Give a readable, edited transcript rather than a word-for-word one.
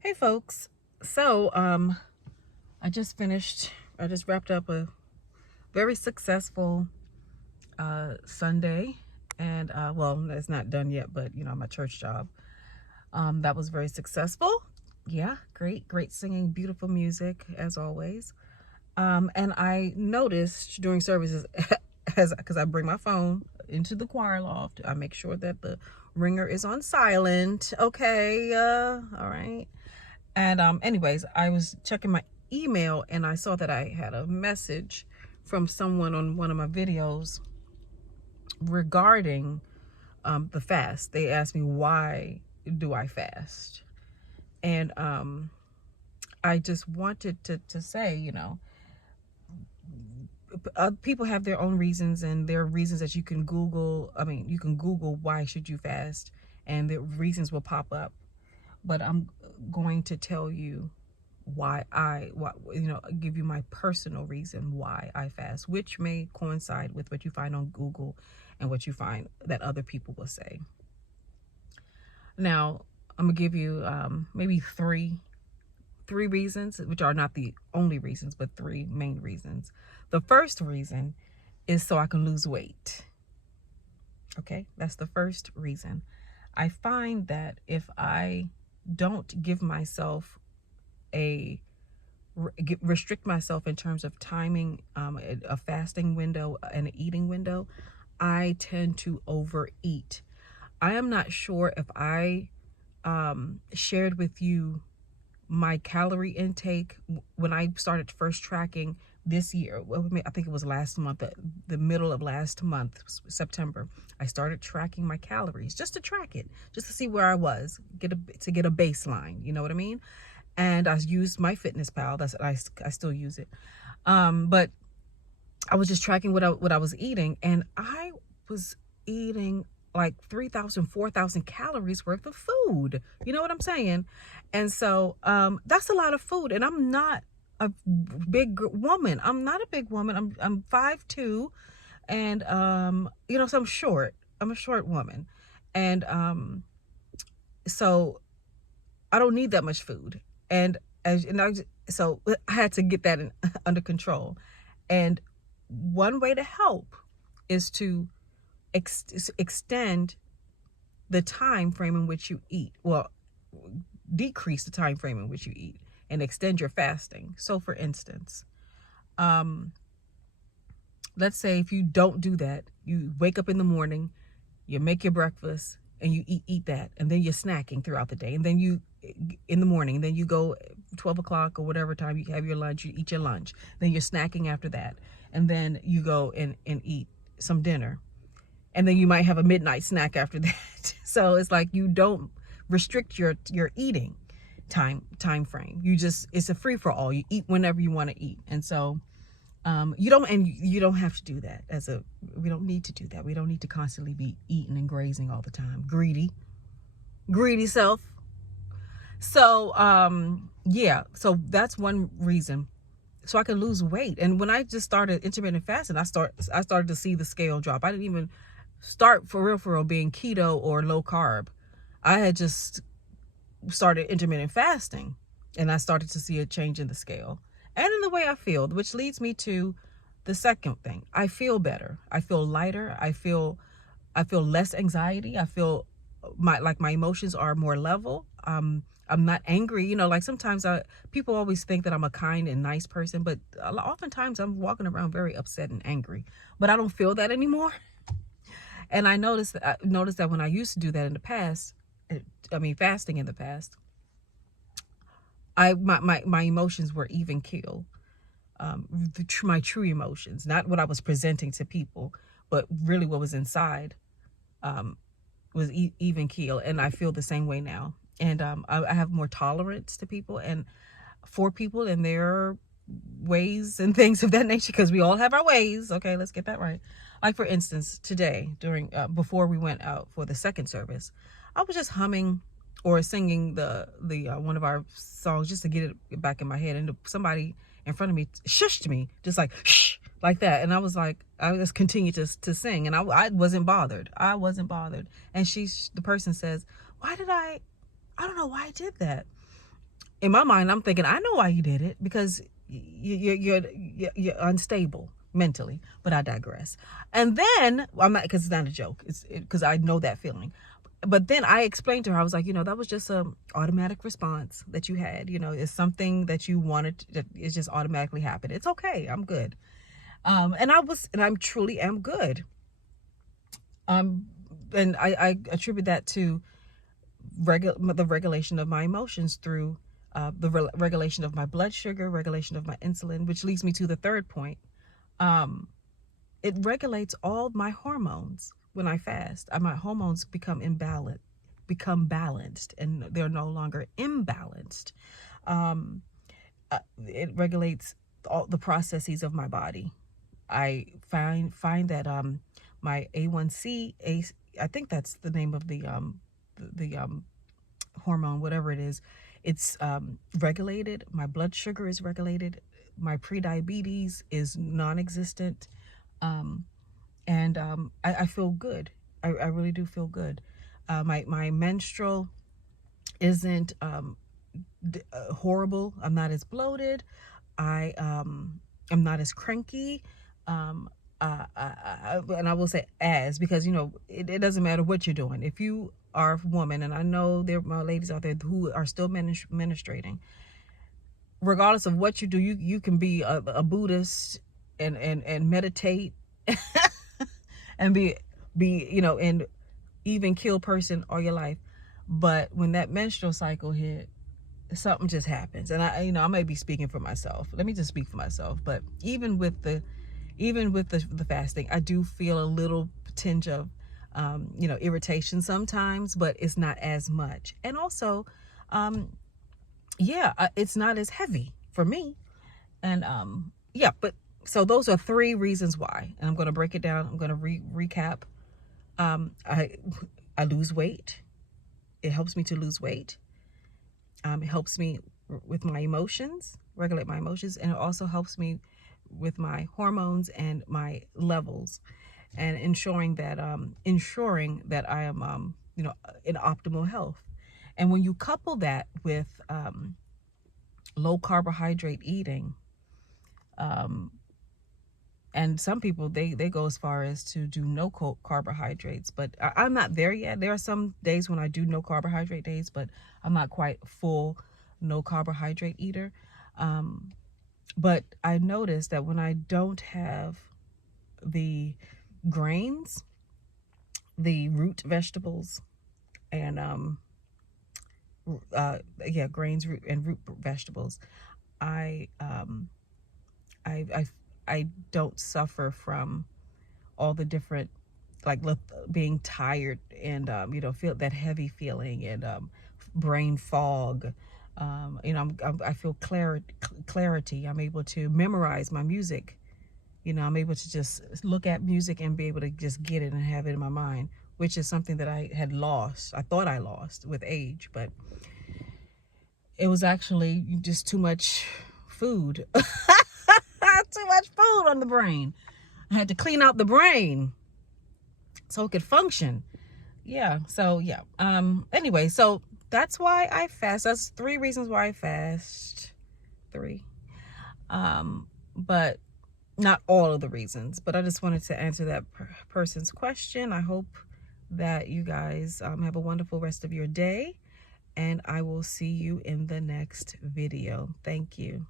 Hey folks. So I just wrapped up a very successful Sunday, and well, it's not done yet, but my church job. That was very successful. Yeah, great singing, beautiful music as always. And I noticed during services as because I bring my phone into the choir loft, I make sure that the ringer is on silent. Okay, all right. And anyways, I was checking my email and I saw that I had a message from someone on one of my videos regarding the fast. They asked me, why do I fast? And I just wanted to say, people have their own reasons, and there are reasons that you can Google. I mean, you can Google why should you fast, and the reasons will pop up. But I'm going to tell you give you my personal reason why I fast, which may coincide with what you find on Google and what you find that other people will say. Now, I'm gonna give you maybe three reasons, which are not the only reasons, but three main reasons. The first reason is so I can lose weight. Okay, that's the first reason. I find that if I don't give myself restrict myself in terms of timing, a fasting window and an eating window, I tend to overeat. I am not sure if I shared with you my calorie intake when I started first tracking this year. I think it was last month, the middle of last month, September. I started tracking my calories just to track it, just to see where I was, get a baseline. You know what I mean? And I used my Fitness Pal. I still use it, but I was just tracking what I was eating, and I was eating like 3,000, 4,000 calories worth of food. You know what I'm saying? And so that's a lot of food. And I'm not a big woman. I'm not a big woman. I'm 5'2", and so I'm short. I'm a short woman, and so I don't need that much food. And so I had to get that under control. And one way to help is to extend the time frame in which you eat. Well, decrease the time frame in which you eat and extend your fasting. So for instance, let's say if you don't do that, you wake up in the morning, you make your breakfast, and you eat that, and then you're snacking throughout the day, and then you in the morning, and then you go 12 o'clock or whatever time you have your lunch, you eat your lunch, then you're snacking after that, and then you go and eat some dinner, and then you might have a midnight snack after that. So it's like you don't restrict your eating time frame. It's a free for all. You eat whenever you want to eat. And so you don't have to do that. We don't need to do that. We don't need to constantly be eating and grazing all the time. Greedy self. So yeah, so that's one reason, so I can lose weight. And when I just started intermittent fasting, I started to see the scale drop. I didn't even start for real being keto or low carb. I had just started intermittent fasting, and I started to see a change in the scale and in the way I feel, which leads me to the second thing. I feel better. I feel lighter. I feel less anxiety. I feel my emotions are more level. I'm not angry. Like sometimes people always think that I'm a kind and nice person, but oftentimes I'm walking around very upset and angry. But I don't feel that anymore. And I noticed that when I used to do that in the past, fasting in the past, my emotions were even keel. My true emotions, not what I was presenting to people, but really what was inside, was even keel. And I feel the same way now. And I have more tolerance to people and for people and their ways and things of that nature, because we all have our ways. Okay, let's get that right. Like for instance, today during before we went out for the second service, I was just humming or singing the one of our songs just to get it back in my head, and somebody in front of me shushed me, just like shh, like that. And I was like, I just continued to sing, and I wasn't bothered. And the person says, I don't know why I did that. in my mind, I'm thinking, I know why you did it, because you're unstable mentally. But I digress. And then, well, I'm not, because it's not a joke. It's because I know that feeling. But then I explained to her, I was like, that was just a automatic response that you had. It's something that you wanted, that it just automatically happened. It's okay. I'm good. And I'm truly am good. And I attribute that to the regulation of my emotions through the regulation of my blood sugar, regulation of my insulin, which leads me to the third point. It regulates all my hormones when I fast. My hormones become balanced, and they're no longer imbalanced. It regulates all the processes of my body. I find that my A1C, I think that's the name of the hormone, whatever it is, it's regulated. My blood sugar is regulated. My prediabetes is non-existent. And I feel good. I really do feel good. My menstrual isn't horrible. I'm not as bloated. I'm not as cranky. And I will say because it doesn't matter what you're doing. If you are a woman, and I know there are ladies out there who are still menstruating, regardless of what you do, you can be a Buddhist and meditate and be and even kill person all your life. But when that menstrual cycle hit, something just happens. And I may be speaking for myself. Let me just speak for myself. But even with the fasting, I do feel a little tinge of irritation sometimes, but it's not as much. And also, it's not as heavy for me. And but so those are 3 reasons why. And I'm going to break it down. I'm going to recap. I lose weight. It helps me to lose weight. It helps me with my emotions, regulate my emotions, and it also helps me with my hormones and my levels, and ensuring that I am in optimal health. And when you couple that with low carbohydrate eating, and some people they go as far as to do no carbohydrates, but I'm not there yet. There are some days when I do no carbohydrate days, but I'm not quite full no carbohydrate eater. But I noticed that when I don't have the grains, the root vegetables, and grains, root, and root vegetables, I don't suffer from all the different, like, being tired and feel that heavy feeling and brain fog. I feel clarity. I'm able to memorize my music. I'm able to just look at music and be able to just get it and have it in my mind, which is something that I had lost. I thought I lost with age, but it was actually just too much food. Too much food on the brain. I had to clean out the brain so it could function. Anyway, so that's why I fast. That's 3 reasons why I fast. 3. But not all of the reasons. But I just wanted to answer that person's question. I hope that you guys have a wonderful rest of your day, and I will see you in the next video. Thank you.